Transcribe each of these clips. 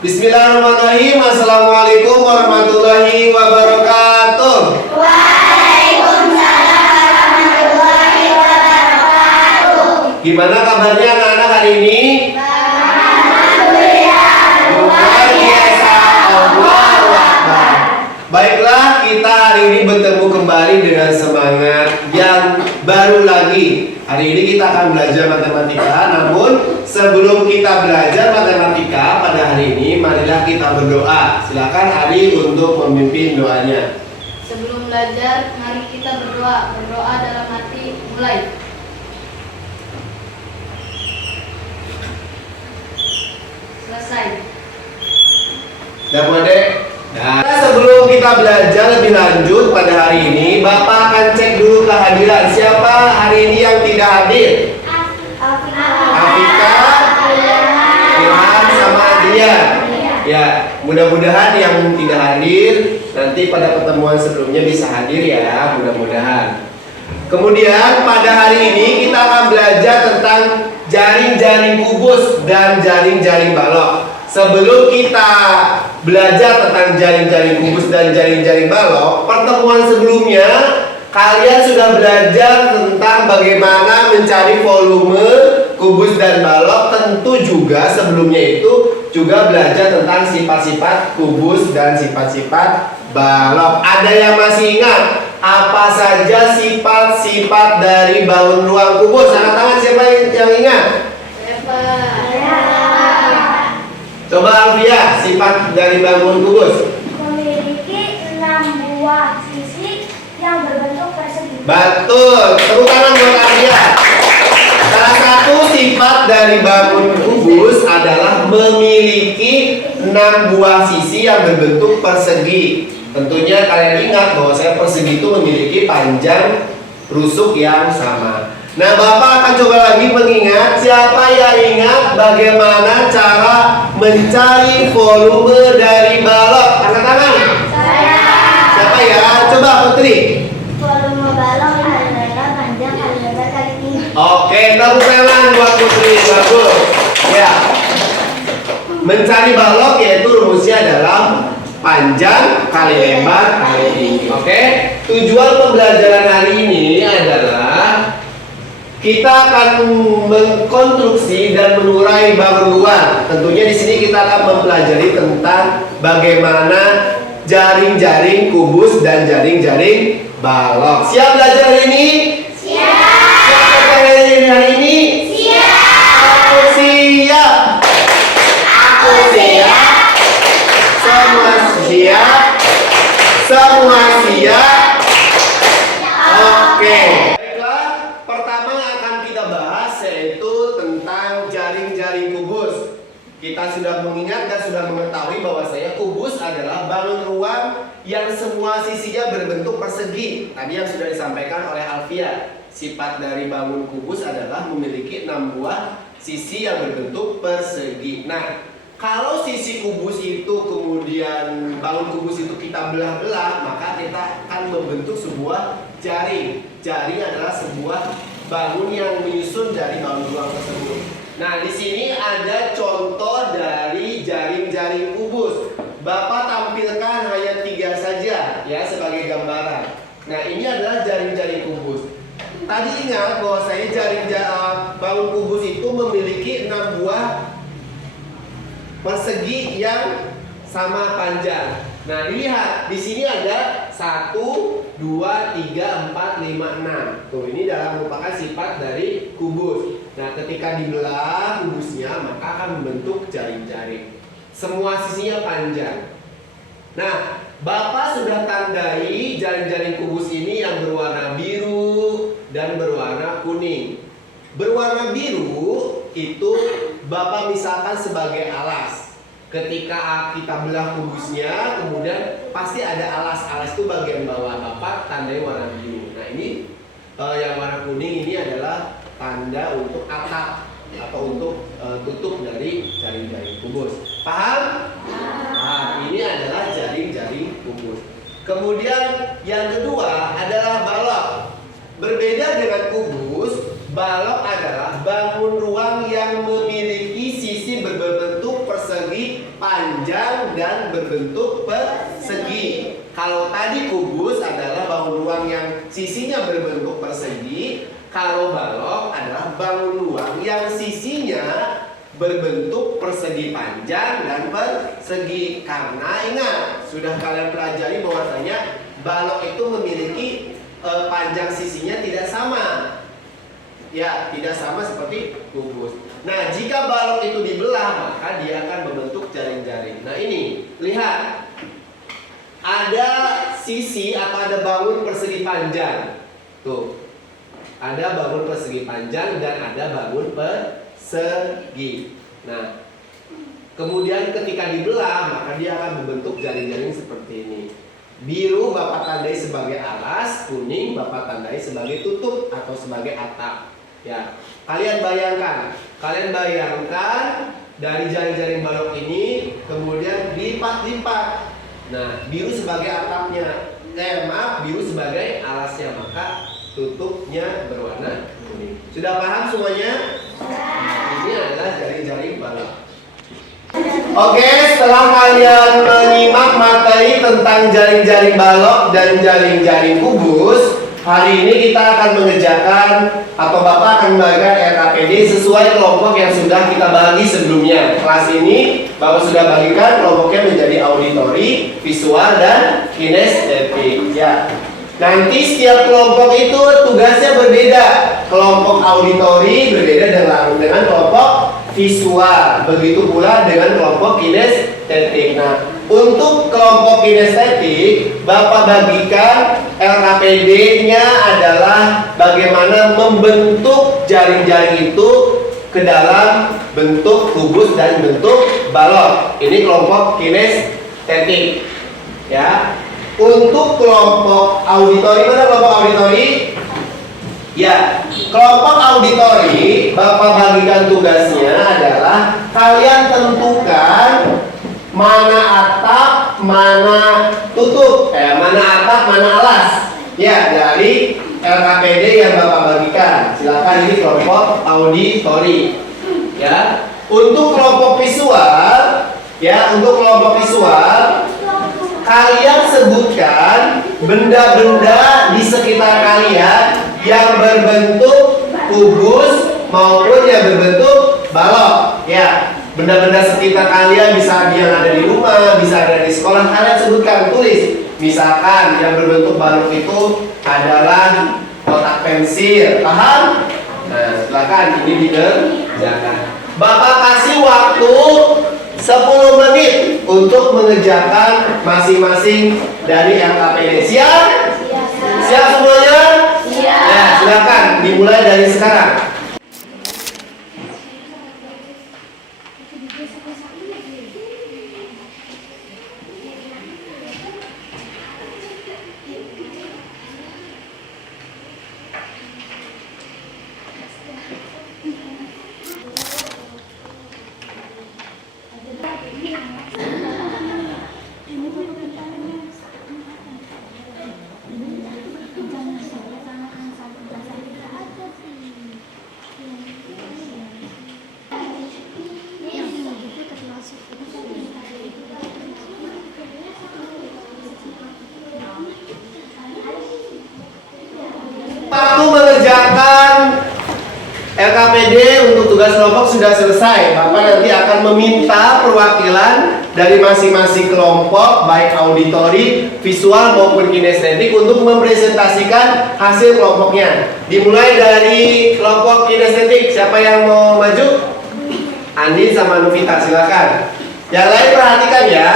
Bismillahirrahmanirrahim. Assalamualaikum warahmatullahi wabarakatuh. Waalaikumsalam warahmatullahi wabarakatuh. Gimana kabarnya anak-anak hari ini? Alhamdulillah. Luar biasa. Allahu Akbar. Baiklah, kita hari ini bertemu kembali dengan semangat yang baru lagi. Hari ini kita akan belajar matematika. Namun sebelum kita belajar matematika pada hari ini, marilah kita berdoa. Silakan Ari untuk memimpin doanya. Sebelum belajar, mari kita berdoa. Berdoa dalam hati, mulai. Selesai. Dah Dek. Nah, sebelum kita belajar lebih lanjut pada hari ini, Bapak akan cek dulu kehadiran. Siapa hari ini yang tidak hadir? Afika, Ilham, sama Adria. Ya, mudah-mudahan yang tidak hadir nanti pada pertemuan sebelumnya bisa hadir ya, mudah-mudahan. Kemudian pada hari ini kita akan belajar tentang jaring-jaring kubus dan jaring-jaring balok. Sebelum kita belajar tentang jaring-jaring kubus dan jaring-jaring balok, pertemuan sebelumnya kalian sudah belajar tentang bagaimana mencari volume kubus dan balok. Tentu juga sebelumnya itu juga belajar tentang sifat-sifat kubus dan sifat-sifat balok. Ada yang masih ingat apa saja sifat-sifat dari balon ruang kubus? Angkat tangan siapa yang ingat? Coba Alfia, sifat dari bangun kubus. Memiliki 6 buah sisi yang berbentuk persegi. Betul, tepuk tangan buat Alfia. Salah satu sifat dari bangun kubus adalah memiliki 6 buah sisi yang berbentuk persegi. Tentunya kalian ingat bahwa persegi itu memiliki panjang rusuk yang sama. Nah, Bapak akan coba lagi mengingat. Siapa yang ingat bagaimana cara mencari volume dari balok? Angkat tangan. Saya. Siapa ya? Coba Putri. Volume balok adalah panjang kali lebar kali tinggi. Oke, tepuk tangan buat Putri. Bagus. Ya. Mencari balok yaitu rumusnya adalah panjang kali lebar kali tinggi. Oke. Tujuan pembelajaran hari ini adalah kita akan mengkonstruksi dan mengurai bangun ruang. Tentunya di sini kita akan mempelajari tentang bagaimana jaring-jaring kubus dan jaring-jaring balok. Siap belajar hari ini? Siap. Siap belajar hari ini? Siap. Aku siap. Aku siap. Semua siap. Semua siap. Oke. Baiklah, pertama akan kita bahas yaitu tentang jaring-jaring kubus. Kita sudah mengingat dan sudah mengetahui bahwasanya kubus adalah balon ruang yang semua sisinya berbentuk persegi. Tadi yang sudah disampaikan oleh Alfia. Sifat dari bangun kubus adalah memiliki 6 buah sisi yang berbentuk persegi. Nah, kalau sisi kubus itu kemudian bangun kubus itu kita belah-belah, maka kita akan membentuk sebuah jaring. Jaring adalah sebuah bangun yang menyusun dari bangun ruang tersebut. Nah, di sini ada contoh dari jaring-jaring kubus. Bapak tampilkan hanya 3 saja ya sebagai gambaran. Nah, ini adalah jaring-jaring kubus. Tadi ingat bahwa bangun kubus itu memiliki 6 buah persegi yang sama panjang. Nah, dilihat di sini ada 1, 2, 3, 4, 5, 6. Tuh, ini merupakan sifat dari kubus. Nah, ketika dibelah kubusnya maka akan membentuk jaring-jaring. Semua sisinya panjang. Nah, Bapak sudah tandai jaring-jaring kubus ini yang berwarna biru dan berwarna kuning. Berwarna biru itu Bapak misalkan sebagai alas. Ketika kita belah kubusnya, kemudian pasti ada alas. Alas itu bagian bawah. Bapak tandai warna biru. Nah, ini yang warna kuning ini adalah tanda untuk atap atau untuk tutup dari jaring-jaring kubus. Paham? Nah, ini adalah jaring-jaring kubus. Kemudian yang kedua adalah balok. Berbeda dengan kubus, balok adalah bangun ruang yang memiliki sisi berbentuk persegi panjang berbentuk persegi. Kalau tadi kubus adalah bangun ruang yang sisinya berbentuk persegi, kalau balok adalah bangun ruang yang sisinya berbentuk persegi panjang dan persegi. Karena ingat, sudah kalian pelajari bahwasanya balok itu memiliki panjang sisinya tidak sama. Ya, tidak sama seperti kubus. Nah, jika balok itu dibelah, maka dia akan membentuk jaring-jaring. Nah, ini, lihat. Ada sisi atau ada bangun persegi panjang. Tuh. Ada bangun persegi panjang dan ada bangun persegi. Nah, kemudian ketika dibelah, maka dia akan membentuk jaring-jaring seperti ini. Biru Bapak tandai sebagai alas, kuning Bapak tandai sebagai tutup atau sebagai atap. Ya, kalian bayangkan dari jaring-jaring balok ini kemudian dilipat-lipat. Nah, biru sebagai atapnya, biru sebagai alasnya, maka tutupnya berwarna kuning. Sudah paham semuanya? Ini adalah jaring-jaring balok. Oke, setelah kalian menyimak materi tentang jaring-jaring balok dan jaring-jaring kubus, hari ini kita akan mengerjakan atau Bapak akan membagikan RKPD sesuai kelompok yang sudah kita bagi sebelumnya. Kelas ini Bapak sudah bagikan kelompoknya menjadi auditori, visual, dan kinestetik. Ya. Nanti setiap kelompok itu tugasnya berbeda. Kelompok auditori berbeda dengan kelompok visual. Begitu pula dengan kelompok kinestetik. Nah, untuk kelompok kinestetik, Bapak bagikan LKPD-nya adalah bagaimana membentuk jaring-jaring itu ke dalam bentuk kubus dan bentuk balok. Ini kelompok kinestetik. Ya. Untuk kelompok auditori, mana kelompok auditori? Ya, kelompok auditori, Bapak bagikan tugasnya adalah kalian tentukan mana atap, mana tutup, mana atap, mana alas. Ya, dari LKPD yang Bapak bagikan. Silakan, ini kelompok auditori. Ya, untuk kelompok visual, kalian sebutkan benda-benda di sekitar kalian yang berbentuk kubus maupun yang berbentuk balok. Ya, benda-benda sekitar kalian bisa yang ada di rumah, bisa ada di sekolah, kalian sebutkan, tulis. Misalkan yang berbentuk balok itu adalah kotak pensil, paham? Nah, silakan ini dikerjakan. Bapak kasih waktu 10 menit untuk mengerjakan masing-masing dari LKPD. Siap? Siap semuanya? Siap. Nah, silakan dimulai dari sekarang. Waktu mengerjakan LKPD untuk tugas kelompok sudah selesai. Bapak nanti akan meminta perwakilan dari masing-masing kelompok, baik auditori, visual maupun kinestetik, untuk mempresentasikan hasil kelompoknya. Dimulai dari kelompok kinestetik. Siapa yang mau maju? Andi sama Novita, silakan. Yang lain perhatikan ya.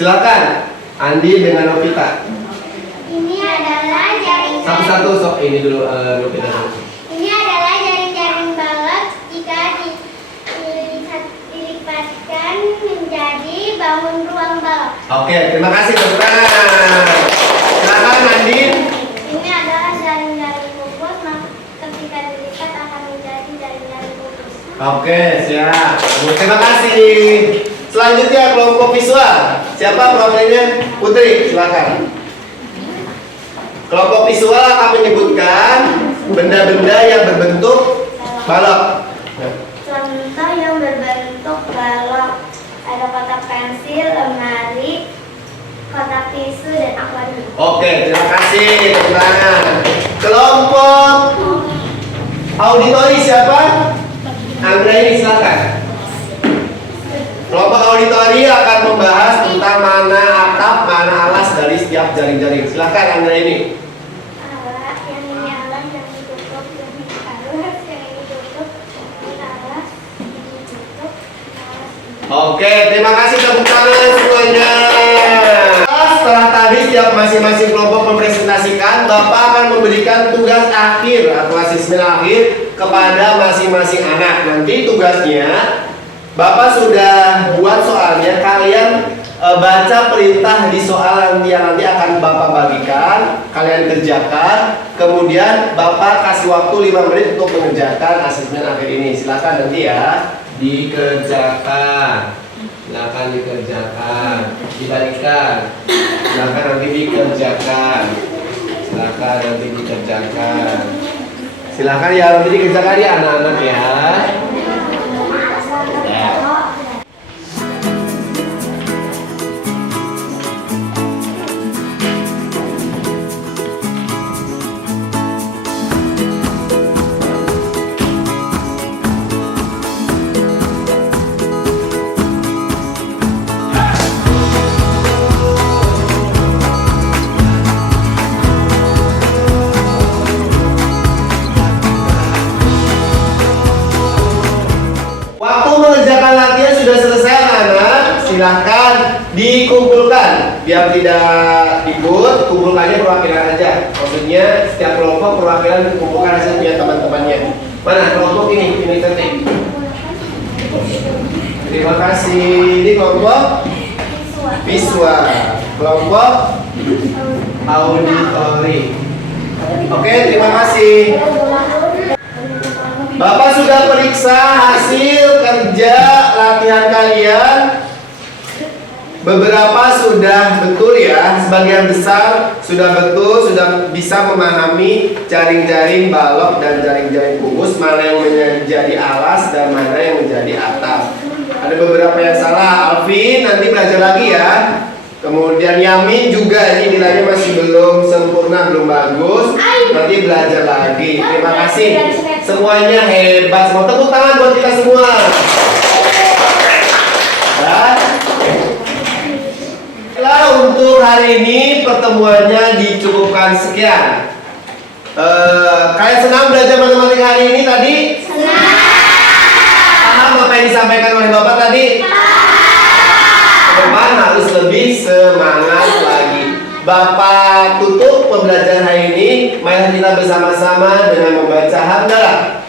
Silakan, Andi dengan Novita. Ini adalah jaring-jaring. Satu-satu, sok ini dulu Novita. Ini adalah jaring-jaring balok jika dilipatkan menjadi bangun ruang balok. Oke, terima kasih tepuk tangan. Silakan Andi. Ini adalah jaring-jaring kubus, ketika dilipat akan menjadi jaring-jaring kubus. Oke, siap. Terima kasih. Selanjutnya kelompok visual. Siapa perwakilannya? Putri, silakan. Kelompok visual akan menyebutkan benda-benda yang berbentuk balok. Nah, pensil, lemari, kotak tisu, dan akuarium. Oke, terima kasih. Tepuk tangan. Kelompok auditori siapa? Andra ini silakan. Kelompok auditori akan membahas tentang mana atap, mana alas dari setiap jaring-jaring. Silakan Andra ini. Alas, yang ini alas, yang ini tutup, yang ini alas, yang ini tutup, ini alas, ini tutup, alas, ini. Oke, terima kasih, tepuk tangan semuanya. Setelah tadi setiap masing-masing kelompok mempresentasikan, Bapak akan memberikan tugas akhir atau asesmen akhir kepada masing-masing anak. Nanti tugasnya Bapak sudah buat soalnya, kalian baca perintah di soal yang nanti akan Bapak bagikan, kalian kerjakan, kemudian Bapak kasih waktu 5 menit untuk mengerjakan asesmen akhir ini. Silakan nanti ya, dikerjakan. Silakan dikerjakan, dibalikan. Silakan nanti dikerjakan. Silakan nanti dikerjakan. Silakan ya nanti dikerjakan ya anak-anak ya. Waktu mengerjakan latihan sudah selesai anak-anak, silahkan dikumpulkan. Biar tidak ikut, kumpulkannya perwakilan aja. Maksudnya setiap kelompok perwakilan kumpulkan hasil punya teman-temannya. Mana kelompok ini cantik. Terima kasih. Ini kelompok Viswa, kelompok auditori. Oke, terima kasih. Bapak sudah periksa hasil kerja latihan kalian. Beberapa sudah betul ya, sebagian besar sudah betul, sudah bisa memahami jaring-jaring balok dan jaring-jaring kubus, mana yang menjadi alas dan mana yang menjadi atap. Ada beberapa yang salah. Alvin nanti belajar lagi ya. Kemudian Yamin juga ini nilainya masih belum sempurna, belum bagus. Nanti belajar lagi. Terima kasih. Semuanya hebat. Semua tepuk tangan buat kita semua. Baiklah, untuk hari ini pertemuannya dicukupkan sekian. Kalian senang belajar matematika hari ini tadi? Senang. Paham apa yang disampaikan oleh Bapak tadi? Depan harus lebih semangat lagi. Bapak tutup pembelajaran hari ini. Mari kita bersama-sama dengan membaca hamdalah.